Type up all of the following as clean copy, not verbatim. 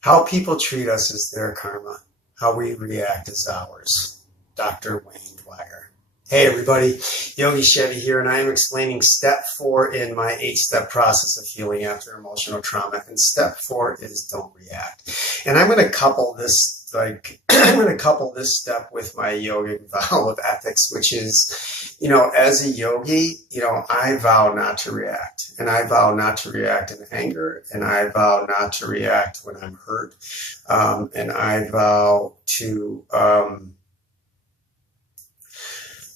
How people treat us is their karma. How we react is ours. Dr. Wayne Dyer. Hey everybody, Yogi Chevy here, and I am explaining step 4 in my 8-step process of healing after emotional trauma. And step 4 is don't react. And I'm going to couple this step with my yogic vow of ethics, which is, as a yogi, I vow not to react. And I vow not to react in anger. And I vow not to react when I'm hurt. And I vow to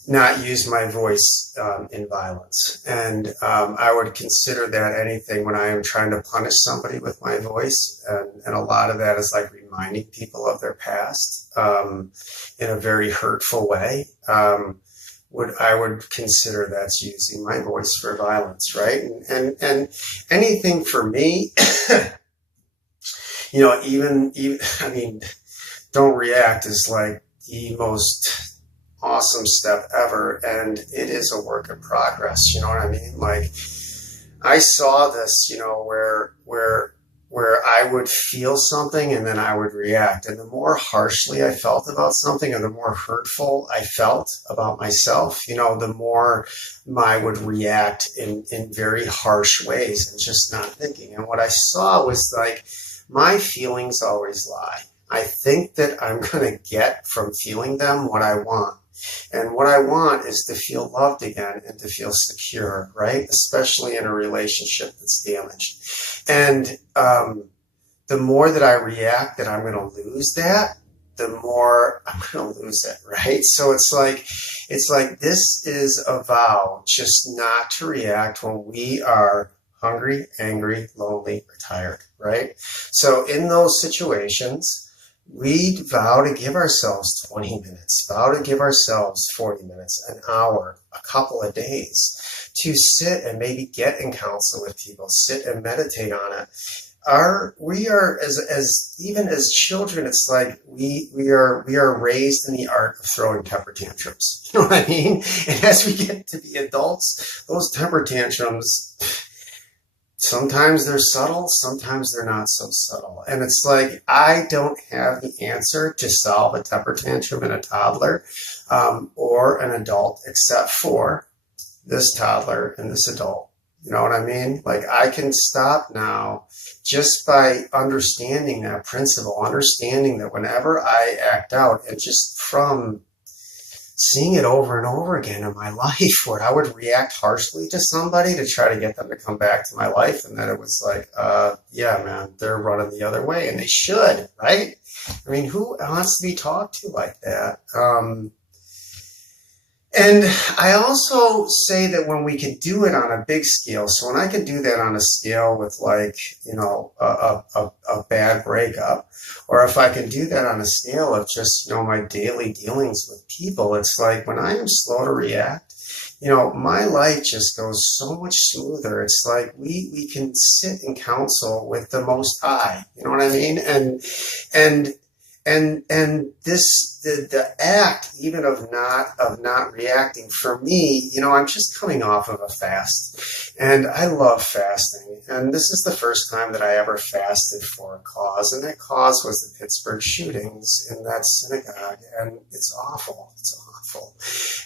not use my voice in violence. And I would consider that anything when I am trying to punish somebody with my voice. And a lot of that is like reminding people of their past in a very hurtful way. I would consider that's using my voice for violence, right? And anything for me, don't react is like the most awesome step ever, and it is a work in progress. You know what I mean? Like, I saw this, where I would feel something and then I would react, and the more harshly I felt about something, or the more hurtful I felt about myself, the more I would react in very harsh ways and just not thinking. And what I saw was like, my feelings always lie. I think that I'm going to get from feeling them what I want. And what I want is to feel loved again and to feel secure, right? Especially in a relationship that's damaged. And the more that I react that I'm going to lose that, the more I'm going to lose it, right? So it's like this is a vow just not to react when we are hungry, angry, lonely, or tired, right? So in those situations, we vow to give ourselves 20 minutes, vow to give ourselves 40 minutes, an hour, a couple of days to sit and maybe get in counsel with people, sit and meditate on it. We are even as children, it's like we are raised in the art of throwing temper tantrums. You know what I mean? And as we get to be adults, those temper tantrums, sometimes they're subtle, sometimes they're not so subtle. And it's like, I don't have the answer to solve a temper tantrum in a toddler or an adult, except for this toddler and this adult. You know what I mean? Like, I can stop now just by understanding that principle, understanding that whenever I act out, and just from seeing it over and over again in my life, where I would react harshly to somebody to try to get them to come back to my life. And then it was like, yeah, man, they're running the other way, and they should, right? I mean, who wants to be talked to like that? And I also say that when we can do it on a big scale, so when I can do that on a scale with like, a bad breakup, or if I can do that on a scale of just, my daily dealings with people, it's like when I am slow to react, my life just goes so much smoother. It's like we can sit in counsel with the Most High, you know what I mean? And this, the act even of not reacting, for me, I'm just coming off of a fast, and I love fasting. And this is the first time that I ever fasted for a cause, and that cause was the Pittsburgh shootings in that synagogue. And it's awful. It's awful.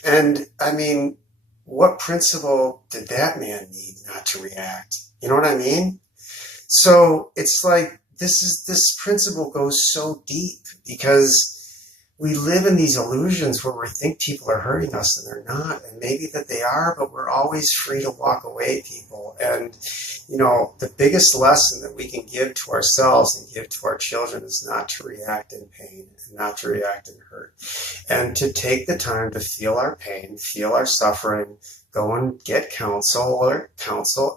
And I mean, what principle did that man need not to react? You know what I mean? So it's like, this principle goes so deep, because we live in these illusions where we think people are hurting us and they're not, and maybe that they are, but we're always free to walk away, people. And, the biggest lesson that we can give to ourselves and give to our children is not to react in pain and not to react in hurt, and to take the time to feel our pain, feel our suffering, go and get counsel,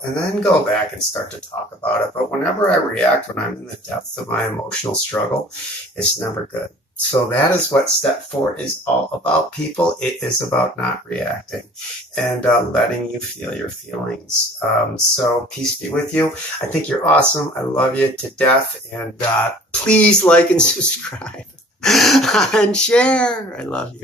and then go back and start to talk about it. But whenever I react, when I'm in the depths of my emotional struggle, it's never good. So that is what step 4 is all about, people. It is about not reacting and letting you feel your feelings. So peace be with you. I think you're awesome. I love you to death. And please like and subscribe and share. I love you.